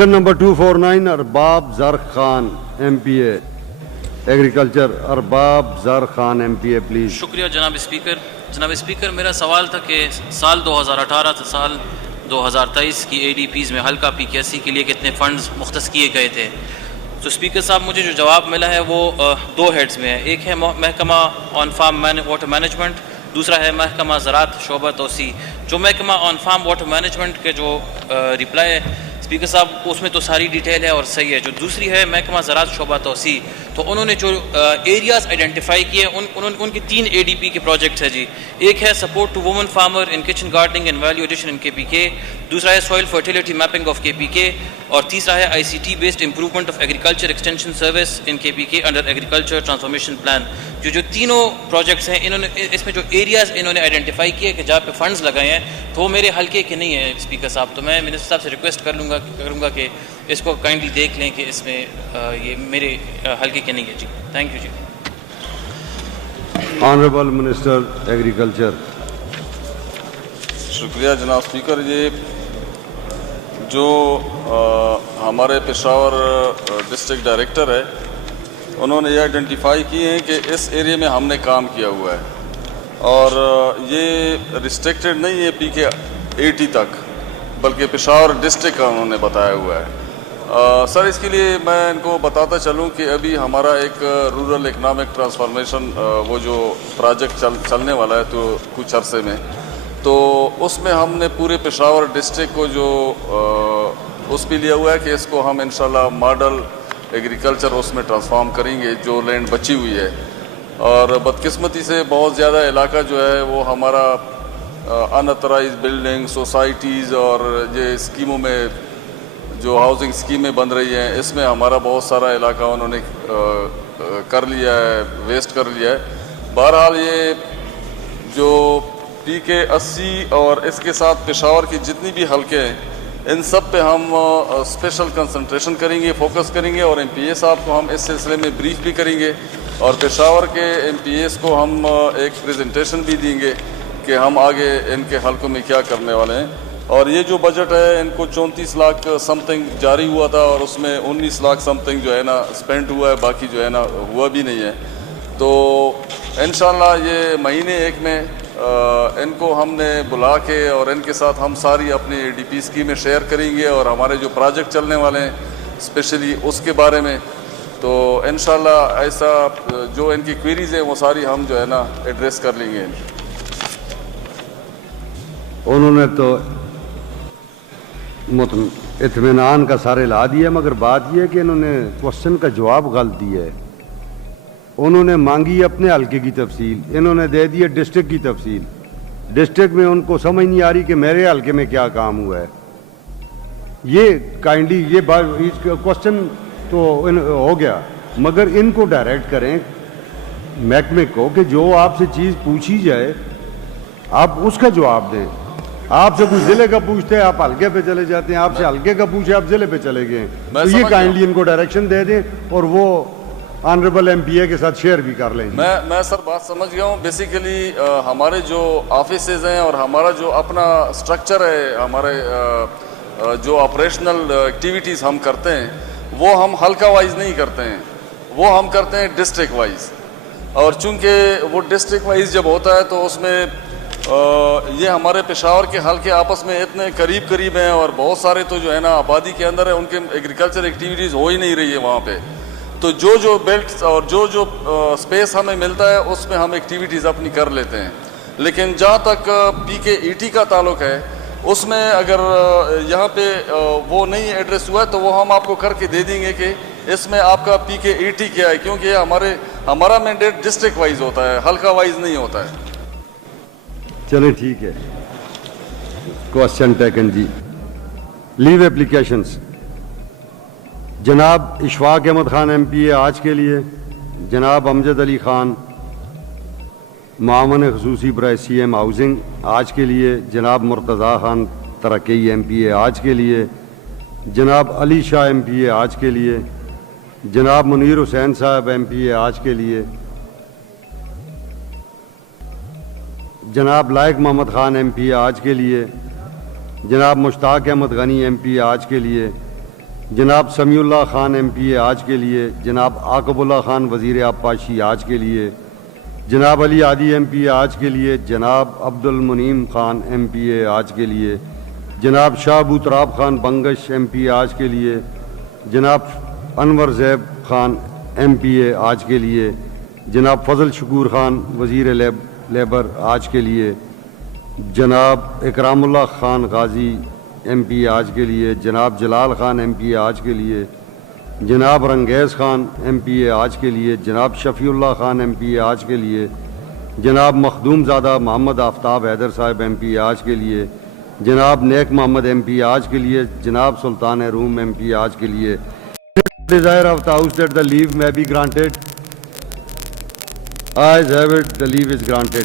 Question number 249 Arbab Zar Khan M P A agriculture. Arbab Zar Khan M P A please. شکریہ جناب speaker. جناب speaker میرا سوال تھا کہ سال 2018 سے سال 2023 کی اے ڈی پیز میں ہلکا پی کے ایس سی کے لیے کتنے فنڈز مختص کیے گئے تھے. تو اسپیکر صاحب مجھے جو جواب ملا ہے وہ دو ہیڈز میں ہے. ایک ہے محکمہ آن فارم واٹر مینجمنٹ, دوسرا ہے محکمہ زراعت شعبہ توسیع. جو محکمہ آن فارم واٹر مینجمنٹ کے جو رپلائی ہے اسپیکر صاحب اس میں تو ساری ڈیٹیل ہے اور صحیح ہے. جو دوسری ہے محکمہ زراعت شعبہ توسیع, تو انہوں نے جو ایریاز آئیڈینٹیفائی کیے ان کی 3 اے ڈی پی کے پروجیکٹس ہیں جی. ایک ہے support to woman farmer in kitchen gardening and value addition in K P کے, دوسرا ہے سوئل فرٹیلیٹی میپنگ آف کے پی کے, اور تیسرا ہے I C T based improvement of agriculture extension service in K P کے انڈر ایگریکلچر ٹرانسفارمیشن پلان. جو تینوں پروجیکٹس ہیں انہوں نے اس میں جو ایریاز انہوں نے آئیڈینٹیفائی کیے کہ جہاں پہ فنڈز لگائے ہیں تو وہ میرے حلقے کے نہیں ہیں اسپیکر صاحب. تو میں منسٹر صاحب سے ریکویسٹ کروں گا کہ اس کو کائنڈلی دیکھ لیں کہ اس میں یہ میرے حلقے کے نہیں ہے جی. تھینک یو جی. Honourable minister agriculture. شکریہ جناب اسپیکر. یہ جو ہمارے پشاور ڈسٹرکٹ ڈائریکٹر ہے انہوں نے یہ آئیڈینٹیفائی کیے ہیں کہ اس ایریا میں ہم نے کام کیا ہوا ہے, اور یہ ریسٹرکٹڈ نہیں ہے پی کے 80 تک, بلکہ پشاور ڈسٹرکٹ کا انہوں نے بتایا ہوا ہے. سر اس کے لیے میں ان کو بتاتا چلوں کہ ابھی ہمارا ایک رورل اکنامک ٹرانسفارمیشن وہ جو پروجیکٹ چلنے والا ہے تو کچھ عرصے میں, تو اس میں ہم نے پورے پشاور ڈسٹرکٹ کو جو اس پہ لیا ہوا ہے کہ اس کو ہم انشاءاللہ ماڈل ایگریکلچر اس میں ٹرانسفارم کریں گے جو لینڈ بچی ہوئی ہے. اور بدقسمتی سے بہت زیادہ علاقہ جو ہے وہ ہمارا اناترائز بلڈنگ سوسائٹیز اور یہ اسکیموں میں جو ہاؤسنگ اسکیمیں بن رہی ہیں اس میں ہمارا بہت سارا علاقہ انہوں نے کر لیا ہے, ویسٹ کر لیا ہے. بہرحال یہ جو پی کے 80 اور اس کے ساتھ پشاور کی جتنی بھی حلقے ہیں ان سب پہ ہم اسپیشل کنسنٹریشن کریں گے, فوکس کریں گے, اور ایم پی اے صاحب کو ہم اس سلسلے میں بریف بھی کریں گے, اور پشاور کے ایم پی ایس کو ہم ایک پریزنٹیشن بھی دیں گے کہ ہم آگے ان کے حلقوں میں کیا کرنے والے ہیں. اور یہ جو بجٹ ہے ان کو 34 لاکھ سم تھنگ جاری ہوا تھا, اور اس میں 19 لاکھ سم تھنگ جو ہے نا اسپینڈ ہوا ہے, باقی جو ہے نا ہوا بھی نہیں ہے. تو انشاءاللہ یہ مہینے ایک میں ان کو ہم نے بلا کے اور ان کے ساتھ ہم ساری اپنی ڈی پی اسکیمیں شیئر کریں گے, اور ہمارے جو پروجیکٹ چلنے والے ہیں اسپیشلی اس کے بارے میں. تو انشاءاللہ ایسا جو ان کی کوئریز ہیں وہ ساری ہم جو ہے نا ایڈریس کر لیں گے. انہوں نے تو اطمینان کا سارے لا دیا, مگر بات یہ ہے کہ انہوں نے کوشچن کا جواب غلط دیا ہے. انہوں نے مانگی اپنے حلقے کی تفصیل, انہوں نے دے دی ڈسٹرکٹ کی تفصیل. ڈسٹرکٹ میں ان کو سمجھ نہیں آ رہی کہ میرے حلقے میں کیا کام ہوا ہے. یہ کائنڈلی یہ کوشچن تو ہو گیا, مگر ان کو ڈائریکٹ کریں محکمے کو کہ جو آپ سے چیز پوچھی جائے آپ اس کا جواب دیں. آپ سے کوئی ضلع کا پوچھتے ہیں آپ حلقے پہ چلے جاتے ہیں, آپ سے حلقے کا پوچھے آپ ضلع پہ چلے گئے. تو یہ کائنڈلی ان کو ڈائریکشن دے دیں اور وہ آنریبل ایم پی اے کے ساتھ شیئر بھی کر لیں. میں سر بات سمجھ گیا ہوں. بیسیکلی ہمارے جو آفیسز ہیں اور ہمارا جو اپنا اسٹرکچر ہے, ہمارے جو آپریشنل ایکٹیویٹیز ہم کرتے ہیں وہ ہم حلقہ وائز نہیں کرتے ہیں, وہ ہم کرتے ہیں ڈسٹرکٹ وائز. اور چونکہ وہ ڈسٹرکٹ وائز جب ہوتا ہے تو اس میں یہ ہمارے پشاور کے حلقے آپس میں اتنے قریب ہیں, اور بہت سارے تو جو ہے نا آبادی کے اندر ہے, ان کے ایگریکلچر ایکٹیویٹیز ہو ہی نہیں رہی ہے وہاں پہ. تو جو بیلٹ اور جو اسپیس ہمیں ملتا ہے اس میں ہم ایکٹیویٹیز اپنی کر لیتے ہیں. لیکن جہاں تک پی کے 80 کا تعلق ہے اس میں اگر یہاں پہ وہ نہیں ایڈریس ہوا ہے تو وہ ہم آپ کو کر کے دے دیں گے کہ اس میں آپ کا پی کے 80 کیا ہے, کیونکہ ہمارا مینڈیٹ ڈسٹرکٹ وائز ہوتا ہے, حلقہ وائز نہیں ہوتا ہے. چلیں ٹھیک ہے, کوشچن ٹیکن جی. لیو اپلیکیشنز. جناب اشفاق احمد خان ایم پی اے آج کے لیے, جناب امجد علی خان معاون خصوصی برائے سی ایم ہاؤسنگ آج کے لیے, جناب مرتضیٰ خان ترکی ایم پی اے آج کے لیے, جناب علی شاہ ایم پی اے آج کے لیے, جناب منیر حسین صاحب ایم پی اے آج کے لیے, جناب لائق محمد خان ایم پی اے آج کے لیے, جناب مشتاق احمد غنی ایم پی اے آج کے لیے, جناب سمیع اللہ خان ایم پی اے آج کے لیے، جناب عاقب اللہ خان وزیر آبپاشی آج کے لیے، جناب علی عادی ایم پی اے آج کے لیے، جناب عبد المنیم خان ایم پی اے آج کے لیے، جناب شاہ ابو تراب خان بنگش ایم پی اے آج کے لیے، جناب انور زیب خان ایم پی اے آج کے لیے، جناب فضل شکور خان وزیر لیبر آج کے لیے، جناب اکرام اللہ خان غازی ایم پی اے آج کے لیے، جناب جلال خان ایم پی اے آج کے لیے، جناب رنگیز خان ایم پی اے آج کے لیے، جناب شفیع اللہ خان ایم پی اے آج کے لیے، جناب مخدوم زادہ محمد آفتاب حیدر صاحب ایم پی اے آج کے لیے، جناب نیک محمد ایم پی اے آج کے لیے، جناب سلطان روم ایم پی اے آج کے لیے. Desire of the House that the leave may be granted. Ayes have it, the leave is granted.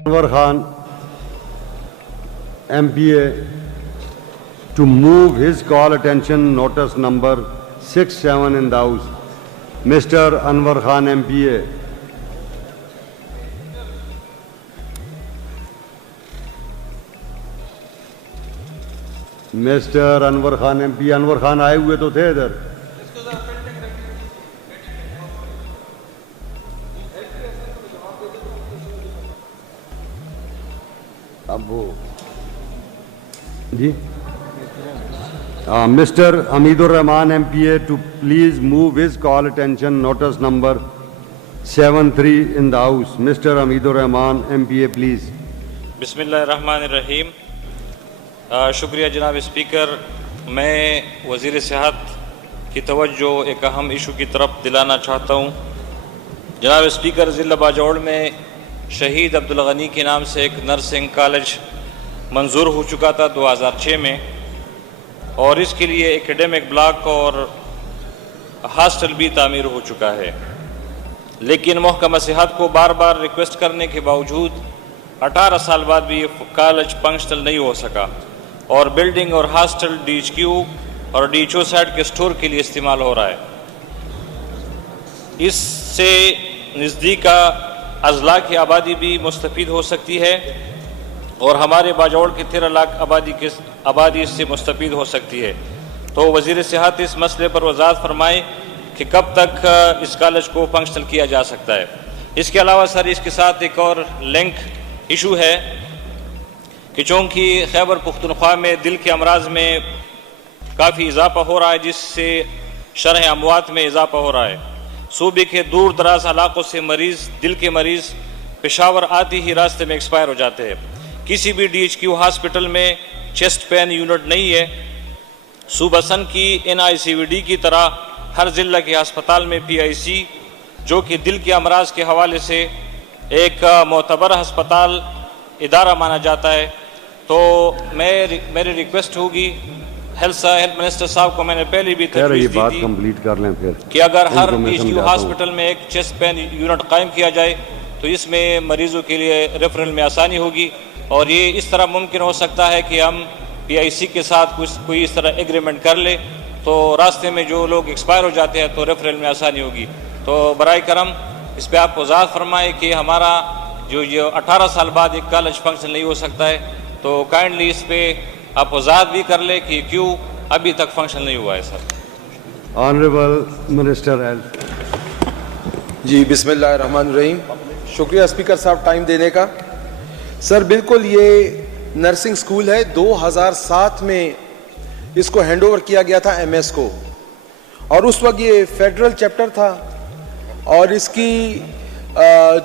Anwar Khan MPA to move his call attention notice number 67 in the House. Mr. Anwar Khan MPA. Mr. Anwar Khan MP. انور خان آئے ہوئے تو تھے ادھر. اب وہ جی Mr. Hamidur Rahman MPA to please move his call attention notice number 73 in the House. Mr. Hamidur Rahman MPA please. بسم اللہ الرحمن الرحیم. شکریہ جناب اسپیکر. میں وزیر صحت کی توجہ ایک اہم ایشو کی طرف دلانا چاہتا ہوں. جناب اسپیکر، ضلع باجوڑ میں شہید عبدالغنی کے نام سے ایک نرسنگ کالج منظور ہو چکا تھا 2006 میں، اور اس کے لیے ایکیڈیمک بلاک اور ہاسٹل بھی تعمیر ہو چکا ہے. لیکن محکمہ صحت کو بار بار ریکویسٹ کرنے کے باوجود 18 سال بعد بھی یہ کالج فنکشنل نہیں ہو سکا، اور بلڈنگ اور ہاسٹل ڈی ایچ کیو اور ڈی ایچ او سائٹ کے سٹور کے لیے استعمال ہو رہا ہے. اس سے نزدیک اضلاع کی آبادی بھی مستفید ہو سکتی ہے، اور ہمارے باجوڑ کے 13 لاکھ آبادی اس سے مستفید ہو سکتی ہے. تو وزیر صحت اس مسئلے پر وضاحت فرمائے کہ کب تک اس کالج کو فنکشنل کیا جا سکتا ہے. اس کے علاوہ سر، اس کے ساتھ ایک اور لنک ایشو ہے کہ چونکہ خیبر پختونخوا میں دل کے امراض میں کافی اضافہ ہو رہا ہے، جس سے شرح اموات میں اضافہ ہو رہا ہے. صوبے کے دور دراز علاقوں سے دل کے مریض پشاور آتے ہی راستے میں ایکسپائر ہو جاتے ہیں. کسی بھی ڈی ایچ کیو ہاسپٹل میں چیسٹ پین یونٹ نہیں ہے. صوبہ سن کی NICVD کی طرح ہر ضلع کے ہسپتال میں PIC، جو کہ دل کے امراض کے حوالے سے ایک معتبر ہسپتال ادارہ مانا جاتا ہے. تو میری ریکویسٹ ہوگی ہیلتھ منسٹر صاحب کو، میں نے پہلے بھی تجویز دی تھی کہ اگر ہر ڈی ایچ کیو ہاسپٹل میں ایک چیسٹ پین یونٹ قائم کیا جائے تو اس میں مریضوں کے لیے ریفرل میں آسانی ہوگی. اور یہ اس طرح ممکن ہو سکتا ہے کہ ہم PIC کے ساتھ کوئی اس طرح ایگریمنٹ کر لے تو راستے میں جو لوگ ایکسپائر ہو جاتے ہیں تو ریفرل میں آسانی ہوگی. تو برائے کرم اس پہ آپ وضاحت فرمائے کہ ہمارا جو یہ 18 سال بعد ایک کالج فنکشن نہیں ہو سکتا ہے، تو کائنڈلی اس پہ آپ وضاحت بھی کر لیں کہ کیوں ابھی تک فنکشن نہیں ہوا ہے. سر آنریبل منسٹر ہیلتھ. جی بسم اللہ الرحمن الرحیم. شکریہ اسپیکر صاحب ٹائم دینے کا. سر بالکل یہ نرسنگ سکول ہے، 2007 میں اس کو ہینڈ اوور کیا گیا تھا MS کو، اور اس وقت یہ فیڈرل چیپٹر تھا، اور اس کی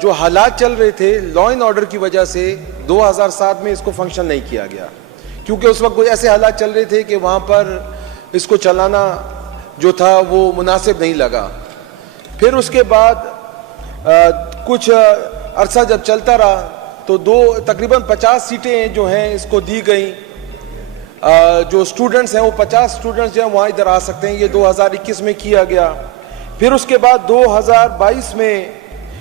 جو حالات چل رہے تھے لا اینڈ آرڈر کی وجہ سے 2007 میں اس کو فنکشن نہیں کیا گیا، کیونکہ اس وقت کوئی ایسے حالات چل رہے تھے کہ وہاں پر اس کو چلانا جو تھا وہ مناسب نہیں لگا. پھر اس کے بعد کچھ عرصہ جب چلتا رہا تو تقریباً 50 سیٹیں جو ہیں اس کو دی گئیں. جو اسٹوڈنٹس ہیں وہ 50 اسٹوڈنٹس جو ہیں وہاں ادھر آ سکتے ہیں. یہ 2021 میں کیا گیا. پھر اس کے بعد 2022 میں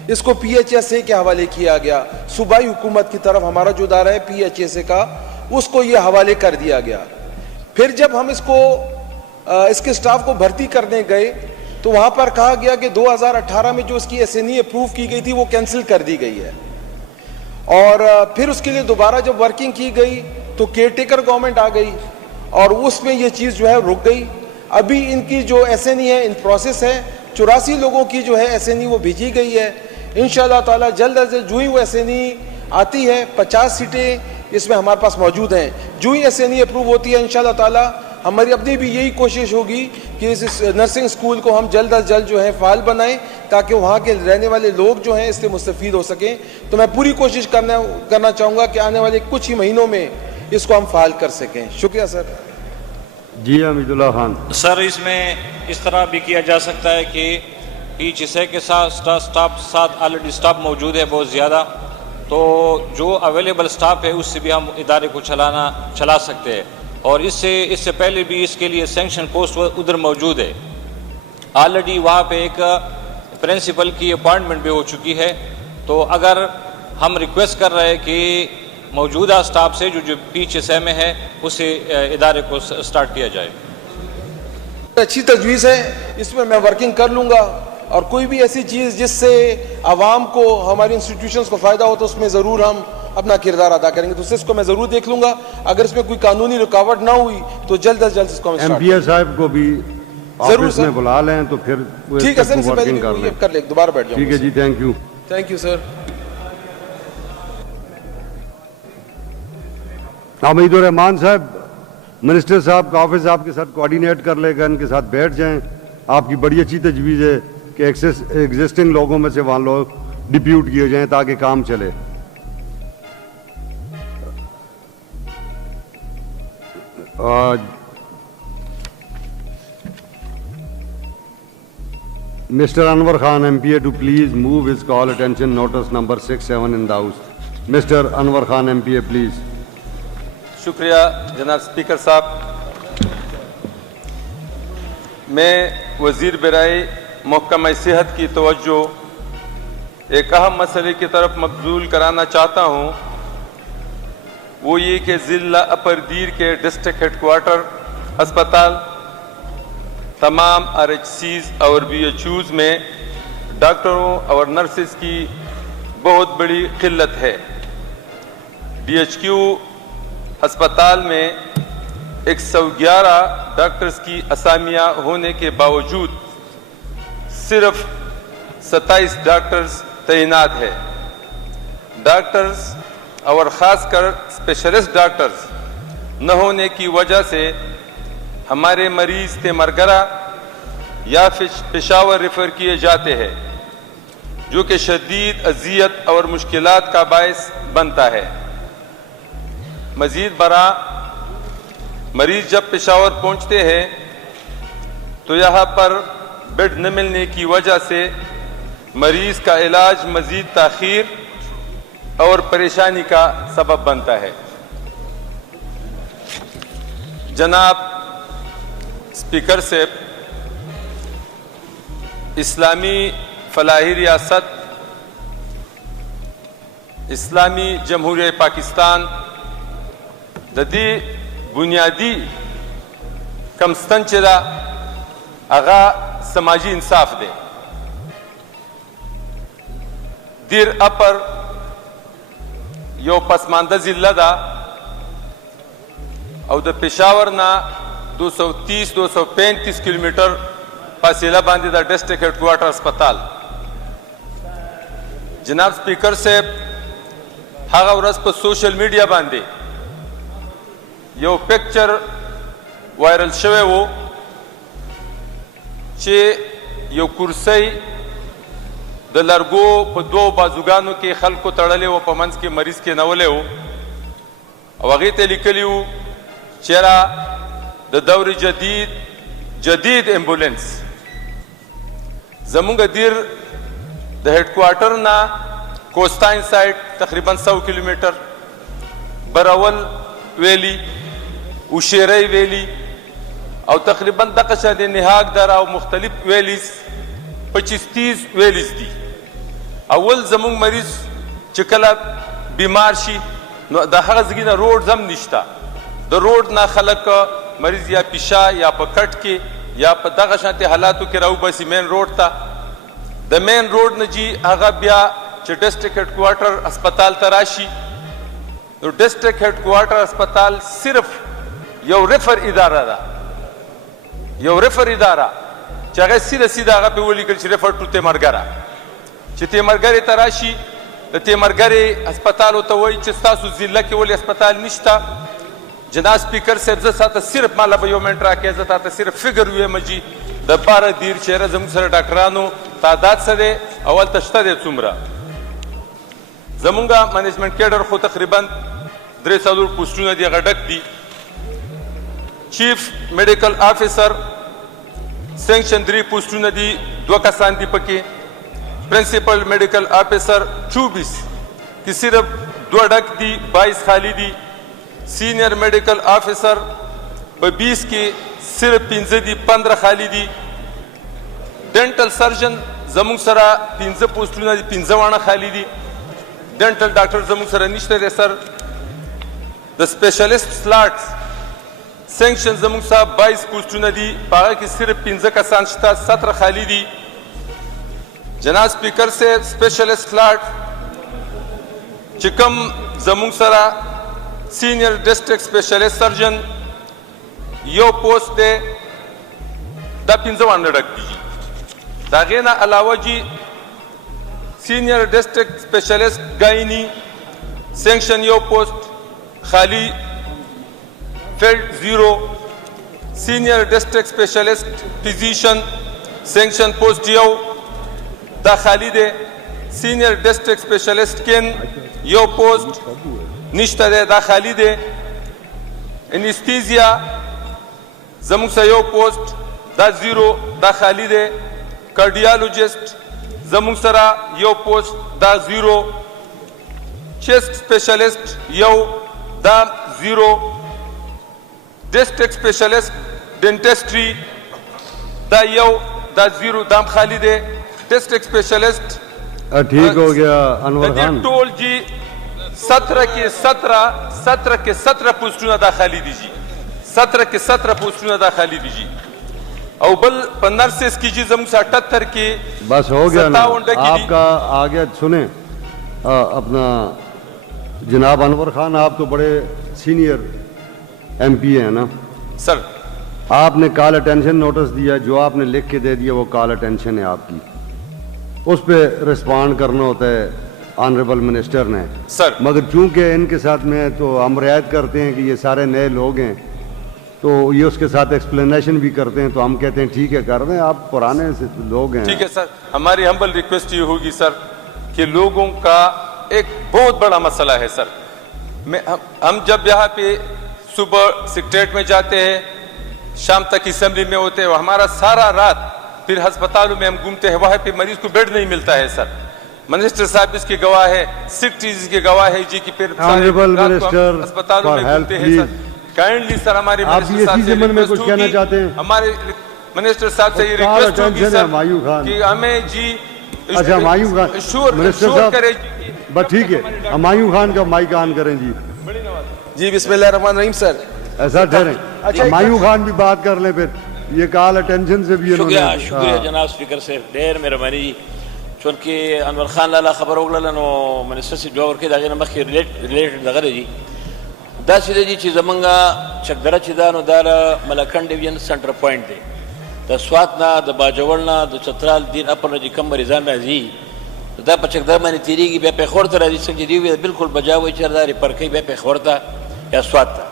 اس کو PHSA کے حوالے کیا گیا. صوبائی حکومت کی طرف ہمارا جو ادارہ ہے PHSA کا، اس کو یہ حوالے کر دیا گیا. پھر جب ہم اس کو اس کے سٹاف کو بھرتی کرنے گئے تو وہاں پر کہا گیا کہ 2018 میں جو اس کی SNE اپروو کی گئی تھی وہ کینسل کر دی گئی ہے, اور پھر اس کے لیے دوبارہ جب ورکنگ کی گئی تو کیئر ٹیکر گورنمنٹ آ گئی اور اس میں یہ چیز جو ہے رک گئی. ابھی ان کی جو SNE ہے ان پروسیس ہے, 84 لوگوں کی جو ہے SNE وہ بھیجی گئی ہے. انشاءاللہ تعالی جلد از جلد جو ہی وہ SNE آتی ہے, 50 سیٹیں اس میں ہمارے پاس موجود ہیں, جو ہی SNE اپروو ہوتی ہے انشاءاللہ تعالی ہماری اپنی بھی یہی کوشش ہوگی کہ اس نرسنگ اسکول کو ہم جلد از جلد جو ہے فعال بنائیں تاکہ وہاں کے رہنے والے لوگ جو ہیں اس سے مستفید ہو سکیں. تو میں پوری کوشش کرنا چاہوں گا کہ آنے والے کچھ ہی مہینوں میں اس کو ہم فعال کر سکیں. شکریہ سر. جی حمید اللہ خان. سر اس میں اس طرح بھی کیا جا سکتا ہے کہ ایچ حصے کے ساتھ آلریڈی سٹاف موجود ہے بہت زیادہ, تو جو اویلیبل سٹاف ہے اس سے بھی ہم ادارے کو چلا سکتے ہیں, اور اس سے پہلے بھی اس کے لیے سینکشن پوسٹ ادھر موجود ہے. آلریڈی وہاں پہ ایک پرنسپل کی اپائنٹمنٹ بھی ہو چکی ہے, تو اگر ہم ریکویسٹ کر رہے ہیں کہ موجودہ سٹاف سے جو پیچھے سے میں ہے اسے ادارے کو سٹارٹ کیا جائے. اچھی تجویز ہے, اس میں ورکنگ کر لوں گا, اور کوئی بھی ایسی چیز جس سے عوام کو ہماری انسٹیٹیوشنز کو فائدہ ہو تو اس میں ضرور ہم اپنا کردار ادا کریں گے. تو اس کو میں ضرور دیکھ لوں گا, اگر اس میں کوئی قانونی رکاوٹ نہ ہوئی تو جلد از جلد اس کو ہم MPS صاحب کو بھی آفس میں بلا لیں تو پھر ٹھیک ہے سر, اس سے پہلے کر لیں, دوبارہ بیٹھ جاؤں. ٹھیک ہے جی, thank you. Thank you sir. Hamid ur-Rahman صاحب, منسٹر صاحب کا آفس آپ کے ساتھ کوارڈینیٹ کر لے گا, ان کے ساتھ بیٹھ جائیں. آپ کی بڑی اچھی تجویز ہے کہ ایگزسٹنگ لوگوں میں سے وہاں لوگ ڈپیوٹ کیے جائیں تاکہ کام چلے. Mr. Anwar Khan MPA to please move his call attention notice number 67 in the house. Mr. Anwar Khan MPA please. شکریہ جناب اسپیکر صاحب. میں وزیر برائے محکمہ صحت کی توجہ ایک اہم مسئلے کی طرف مبذول کرانا چاہتا ہوں, وہ یہ کہ ضلع اپر دیر کے ڈسٹرکٹ ہیڈ کوارٹر ہسپتال, تمام RHCs اور BHOs میں ڈاکٹروں اور نرسز کی بہت بڑی قلت ہے. DHQ ہسپتال میں 111 ڈاکٹرز کی اسامیاں ہونے کے باوجود صرف 27 ڈاکٹرز تعینات ہے. ڈاکٹرز اور خاص کر اسپیشلسٹ ڈاکٹرز نہ ہونے کی وجہ سے ہمارے مریض تیمرگرہ یا پشاور ریفر کیے جاتے ہیں, جو کہ شدید اذیت اور مشکلات کا باعث بنتا ہے. مزید برآں مریض جب پشاور پہنچتے ہیں تو یہاں پر بیڈ نہ ملنے کی وجہ سے مریض کا علاج مزید تاخیر اور پریشانی کا سبب بنتا ہے. جناب اسپیکر صاحب, اسلامی فلاحی ریاست اسلامی جمہوریہ پاکستان ددی بنیادی کمستن چلا اغا سماجی انصاف دے. دیر اپر یو پسماندہ ضلع دا او دا پشاور نا 230-235 کلومیٹر فاصلہ باندې دا ڈسٹرکٹ ہیڈ کوارٹر ہسپتال. جناب اسپیکر صاحب, هغه ورځ په سوشل میډیا باندې یو پکچر وایرل شوی و چې یو کرسی د لرګو په دوو بازوګانو کې خلکو تړلی و, په منځ کې مریض کې نولی و, او هغې ته لیکلي وو چېرې د دور جدید ایمبولینس زمونږ دیر د هیډ کوارټر نه کوستاین سایډ تقریبا 100 کلومیټر, براول ویلی, اوشیری ویلی او تقریبا دغه شان د نهاګ در او مختلف ویلیز 25-30 ویلیز دي. اول زمونږ مریض چې کله بیمار شي نو د هغه ځای نه روډ هم نشته, د روډ نه خلک مریض یا پیشا یا په کټ کې یا په دغه شانتي حالاتو کې راوباسي مین روډ ته. د مین روډ نه جی هغه بیا چې ډسټرکټ هیډ کوارټر هسپتال ته راشي، نو ډسټرکټ هیډ کوارټر هسپتال صرف یو ریفر اداره ده، یو ریفر اداره چې هغه سیده هغه پې ولیکل چې ریفر ټو تیمرګره، چې تیمرګرې ته راشي د تیمرګرې هسپتال ورته وایي چې ستاسو ضلع کې ولې هسپتال نشته. جناب سپیکر صاحب زه تاته صرف ماله به یو منټ راکړې، زه تاته صرف فګر ووایم جي د 12 دیر چېرې زموږ سره ډاکټرانو تعداد څه دی او هلته شته دی څومره. زمونږ منیجمنټ کیډر خو تقریبا 3-4 پوسټونه دي هغه ډک دي. چیف میډیکل آفیسر سینکشن 3 پوسټونه دي 2 کسان دي پکې. پرنسپل میڈیکل آفیسر 24 کی صرف 2 ڈک دی 22 خالی دی. سینئر میڈیکل آفیسر 20 کی صرف 15 دی 15 خالی دی. ڈینٹل سرجن زمونږ سره 15 پوسټونه دي 15 وانه خالی دي. ډینټل ډاکټر زموږ سره نشته دی سر. د سپیشلیسٹ سلاټس سینکشن زموږ سره 22 پوسټونه دي، په هغه کې صرف 15 کسان شته، 17 خالی دي. جناب سپیکر سے اسپیشلسٹ سلاٹ چې کوم زموږ سره سینئر ډسټرکټ سپیشلیسٹ سرجن یو پوسټ دی دا 15 وانه ډک دي. د هغې نه علاوه جي senior district specialist gynae sanction یو پوسټ خالی filled 0. Senior district specialist physician sanction post یو دا خالی دی. سینئر ډسټرکټ سپیشلیسٹ کین یو پوسټ نشته دی دا خالی دی. انستیزیا زموږ سره یو پوسټ دا 0 دا خالی دی. کارډیالوجسٹ زموږ سره یو پوسټ دا 0. چیسٹ سپیشلیسٹ یو دا 0. ڈسٹرکٹ سپیشلیسٹ ڈینٹسٹری دا یو دا 0 دام خالی دی. ڈسٹرکٹ سپیشلسٹ ٹھیک ہو گیا انور خان ٹول جی 17 کے 17 پوسټونه دا خالی دي جی. 17 کے 17 پوسټونه دا خالی دي جی. او بل په نرسز کی جی زموږ 78 کې بس ہو گیا نا آپ کا آگے. سنیں اپنا جناب انور خان آپ تو بڑے سینئر ایم پی ہیں نا سر. آپ نے کال اٹینشن نوٹس دیا، جو آپ نے لکھ کے دے دیا وہ کال اٹینشن ہے آپ کی، اس پہ رسپانڈ کرنا ہوتا ہے آنریبل منسٹر نے سر. مگر چونکہ ان کے ساتھ میں تو ہم رعایت کرتے ہیں کہ یہ سارے نئے لوگ ہیں تو یہ اس کے ساتھ ایکسپلینیشن بھی کرتے ہیں تو ہم کہتے ہیں ٹھیک ہے کر دیں، آپ پرانے لوگ ہیں. ٹھیک ہے سر. ہماری ہمبل ریکویسٹ یہ ہوگی سر کہ لوگوں کا ایک بہت بڑا مسئلہ ہے سر. ہم جب یہاں پہ صبح سیکریٹریٹ میں جاتے ہیں، شام تک اسمبلی میں ہوتے ہیں، ہمارا سارا رات پھر ہسپتالوں میں ہم گھومتے ہیں، وہاں پہ مریض کو بیڈ نہیں ملتا ہے سر. منسٹر صاحب اس کی گواہ ہے، سیکریٹریز کی گواہ ہے جی کہ پھر ہسپتالوں میں گھومتے ہیں سر. کائنڈلی سر ہمارے منسٹر صاحب سے ریکویسٹ ہوگی، ہمارے منسٹر صاحب سے یہ ریکویسٹ ہوگی سر کہ ہمیں جی اچھا ہمایوں خان شور کرے. بس ٹھیک ہے ہمایوں خان کا مائک آن کریں جی. جی بسم اللہ الرحمن الرحیم. سر ایسا ٹھہریں ہمایوں خان بھی بات کر لیں، پھر یہ کال اٹینشن سے بھی شکریہ جناب سپیکر سے ډېر مهرباني دي چونکې انور خان لاله خبر وکړله نو منسټر صاحب جواب ورکړي د هغې نه مخکې ریلیټډ دغه دی داسې دی جي چې زمونږ چکدره چې دا نو دا ملکنډ ډیویژن سنټر پوینټ دی. د سوات نه د باجوړ نه د چترال دین اپر نه چې کوم مریضان راځي دا په چکدره باندې تېرېږي بیا پېښور ته راځي. څنګه چې دوی ویل بالکل بجا وایي چې دا ریفر کوي بیا پېښور ته یا سوات ته.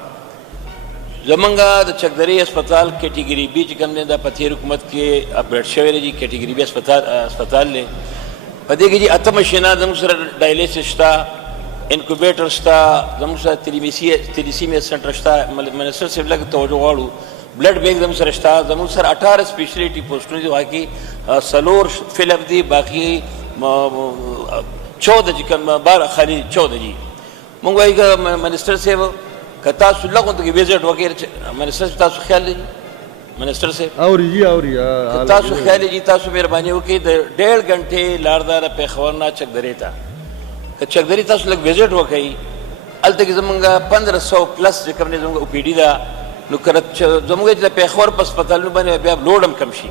زمونږ د چکدرې اسپتال کیټیګري بي چې کوم دی دا په تېر حکومت کې اپګریډ شوی دی. کیټیګري بي اسپتال دی. په دې کې جي 8 مشینه زموږ سره ډایلیسس شته، انکوبیټر شته، زموږ سره تلیسیمیا سنټر شته. منسټر صاحب لږ توجه غواړو. بلډ بینک زموږ سره شته. زموږ سره 18 سپیشلیټي پوسټونه دي، هغه کې 4 فلپ دي، باقي 14 چې کوم 12 خالي 14 دي. مونږ وایو که منسټر صاحب که تاسو لغون ته وزټ وکړئ منسټر صاحب تاسو خیال دی منسټر صاحب اوري تاسو خیال دی تاسو مهرباني وکړئ د 1.5 غنټې لار ده د پېښور نه چکدرې ته. که چکدرې تاسو لږ وزټ وکړئ هلته کې زمونږ 1500 پلس چې کوم دی زمونږ او پی ډي ده نو کرت زموږ د پیښور په هسپتالونو باندې بیا لوډ هم کم شي.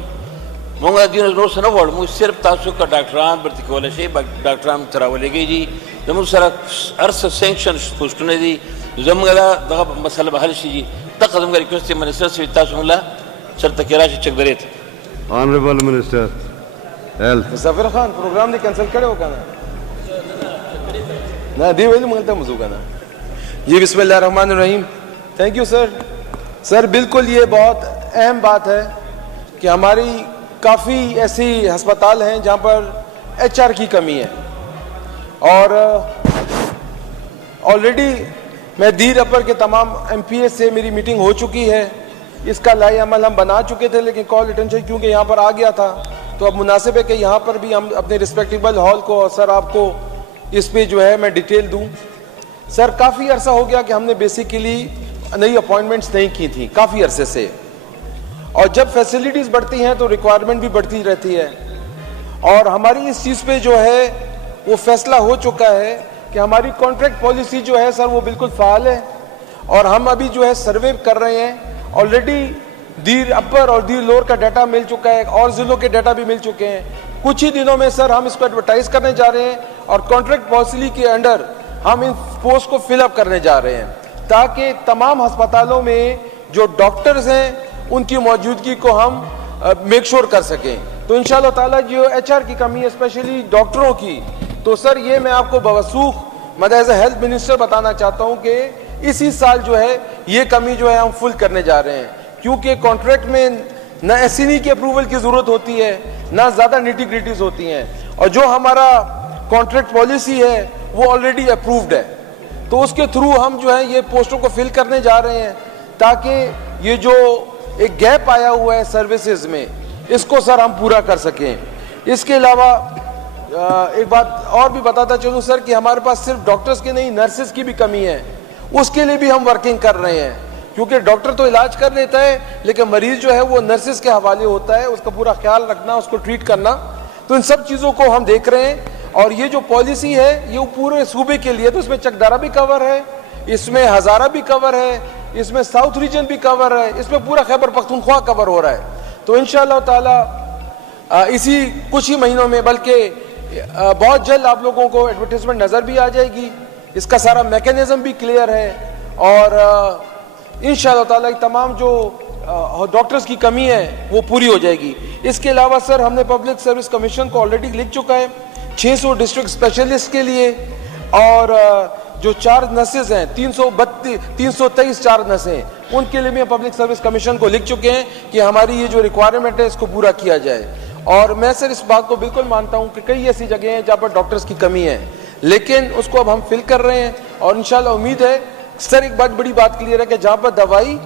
مونږ د دې نور څه نه غواړو، موږ صرف تاسو که ډاکټران برتي کولی شئ ډاکټران ته راولېږئ دي. زموږ سره هر څه سینکشن پوسټونه دي، زموږ دغه مسله به حل شي جي. دغه زموږ ریکویسټ دی منسټر صاحب تاسو موږ له چېرته کې راشئ چکدرې ته. Honourable minister health. Zafar Khan programme دی کینسل کرے ہو کنا نہ دی ویلی منگتا مزو کنا. جی بسم اللہ الرحمن الرحیم. تھینک یو سر. سر بالکل یہ بہت اہم بات ہے کہ ہماری کافی ایسی ہسپتال ہیں جہاں پر ایچ آر کی کمی ہے، اور آلریڈی میں دیر اپر کے تمام ایم پی ایس سے میری میٹنگ ہو چکی ہے. اس کا لائی عمل ہم بنا چکے تھے، لیکن کال اٹینشن کیونکہ یہاں پر آ گیا تھا تو اب مناسب ہے کہ یہاں پر بھی ہم اپنے رسپیکٹیبل ہال کو، اور سر آپ کو اس پہ جو ہے میں ڈیٹیل دوں. سر کافی عرصہ ہو گیا کہ ہم نے بیسیکلی نئی اپوائنٹمنٹس نہیں کی تھیں کافی عرصے سے، اور جب فیسلٹیز بڑھتی ہیں تو ریکوائرمنٹ بھی بڑھتی رہتی ہے. اور ہماری اس چیز پہ جو ہے وہ فیصلہ ہو چکا ہے کہ ہماری کانٹریکٹ پالیسی جو ہے سر وہ بالکل فعال ہے، اور ہم ابھی جو ہے سروے کر رہے ہیں. آلریڈی دیر اپر اور دیر لوور کا ڈیٹا مل چکا ہے، اور ضلعوں کے ڈیٹا بھی مل چکے ہیں. کچھ ہی دنوں میں سر ہم اس کو ایڈورٹائز کرنے جا رہے ہیں، اور کانٹریکٹ پالیسی کے انڈر ہم ان پوسٹ کو فل اپ کرنے جا رہے ہیں تاکہ تمام ہسپتالوں میں جو ڈاکٹرز ہیں ان کی موجودگی کو ہم میک شور کر سکیں. تو انشاءاللہ تعالیٰ جو ایچ آر کی کمی ہے اسپیشلی ڈاکٹروں کی، تو سر یہ میں آپ کو بوثوق میں ایز اے ہیلتھ منسٹر بتانا چاہتا ہوں کہ اسی سال جو ہے یہ کمی جو ہے ہم فل کرنے جا رہے ہیں، کیونکہ کانٹریکٹ میں نہ ایس این ای کی اپروول کی ضرورت ہوتی ہے، نہ زیادہ نیٹی گریٹیز ہوتی ہیں، اور جو ہمارا کانٹریکٹ پالیسی ہے وہ آلریڈی اپرووڈ ہے. تو اس کے تھرو ہم جو ہے یہ پوسٹوں کو فل کرنے جا رہے ہیں تاکہ یہ جو ایک گیپ آیا ہوا ہے سروسز میں اس کو سر ہم پورا کر سکیں. اس کے علاوہ ایک بات اور بھی بتاتا چلوں سر کہ ہمارے پاس صرف ڈاکٹرز کی نہیں نرسز کی بھی کمی ہے. اس کے لیے بھی ہم ورکنگ کر رہے ہیں، کیونکہ ڈاکٹر تو علاج کر لیتا ہے لیکن مریض جو ہے وہ نرسز کے حوالے ہوتا ہے، اس کا پورا خیال رکھنا، اس کو ٹریٹ کرنا. تو ان سب چیزوں کو ہم دیکھ رہے ہیں. اور یہ جو پالیسی ہے یہ پورے صوبے کے لیے، تو اس میں چکدارا بھی کور ہے، اس میں ہزارہ بھی کور ہے، اس میں ساؤتھ ریجن بھی کور ہے، اس میں پورا خیبر پختونخوا کور ہو رہا ہے. تو انشاءاللہ تعالی اسی کچھ ہی مہینوں میں، بلکہ بہت جلد آپ لوگوں کو ایڈورٹیزمنٹ نظر بھی آ جائے گی. اس کا سارا میکینزم بھی کلیئر ہے، اور انشاءاللہ تعالی تمام جو ڈاکٹرز کی کمی ہے وہ پوری ہو جائے گی. اس کے علاوہ سر ہم نے پبلک سروس کمیشن کو آلریڈی لکھ چکا ہے 600 ڈسٹرکٹ اسپیشلسٹ کے لیے، اور جو 4 نرسز ہیں 323 4 نرسیں ان کے لیے بھی پبلک سروس کمیشن کو لکھ چکے ہیں کہ ہماری یہ جو ریکوائرمنٹ ہے اس کو پورا کیا جائے. اور میں سر اس بات کو بالکل مانتا ہوں کہ کئی ایسی جگہیں ہیں جہاں پر ڈاکٹرز کی کمی ہے، لیکن اس کو اب ہم فل کر رہے ہیں. اور انشاءاللہ امید ہے سر ایک بڑی بات کلیئر ہے کہ جہاں پر دوائی،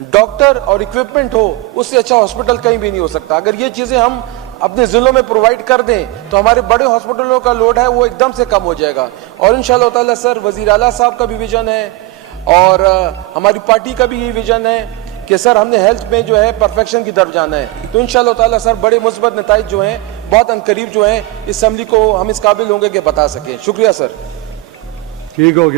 ڈاکٹر اور اکوپمنٹ ہو اس سے اچھا ہاسپٹل کہیں بھی نہیں ہو سکتا. اگر یہ چیزیں ہم اپنے ضلعوں میں پرووائڈ کر دیں تو ہمارے بڑے ہاسپٹلوں کا لوڈ ہے وہ ایک دم سے کم ہو جائے گا. اور انشاءاللہ تعالیٰ سر وزیر اعلیٰ صاحب کا بھی ویژن ہے، اور ہماری پارٹی کا بھی یہ ویژن ہے کہ سر ہم نے ہیلتھ میں جو ہے پرفیکشن کی طرف جانا ہے. تو انشاءاللہ تعالیٰ سر بڑے مثبت نتائج جو ہیں بہت عنقریب جو ہیں اسمبلی کو ہم اس قابل ہوں گے کہ بتا سکیں. شکریہ سر. ٹھیک ہو گیا.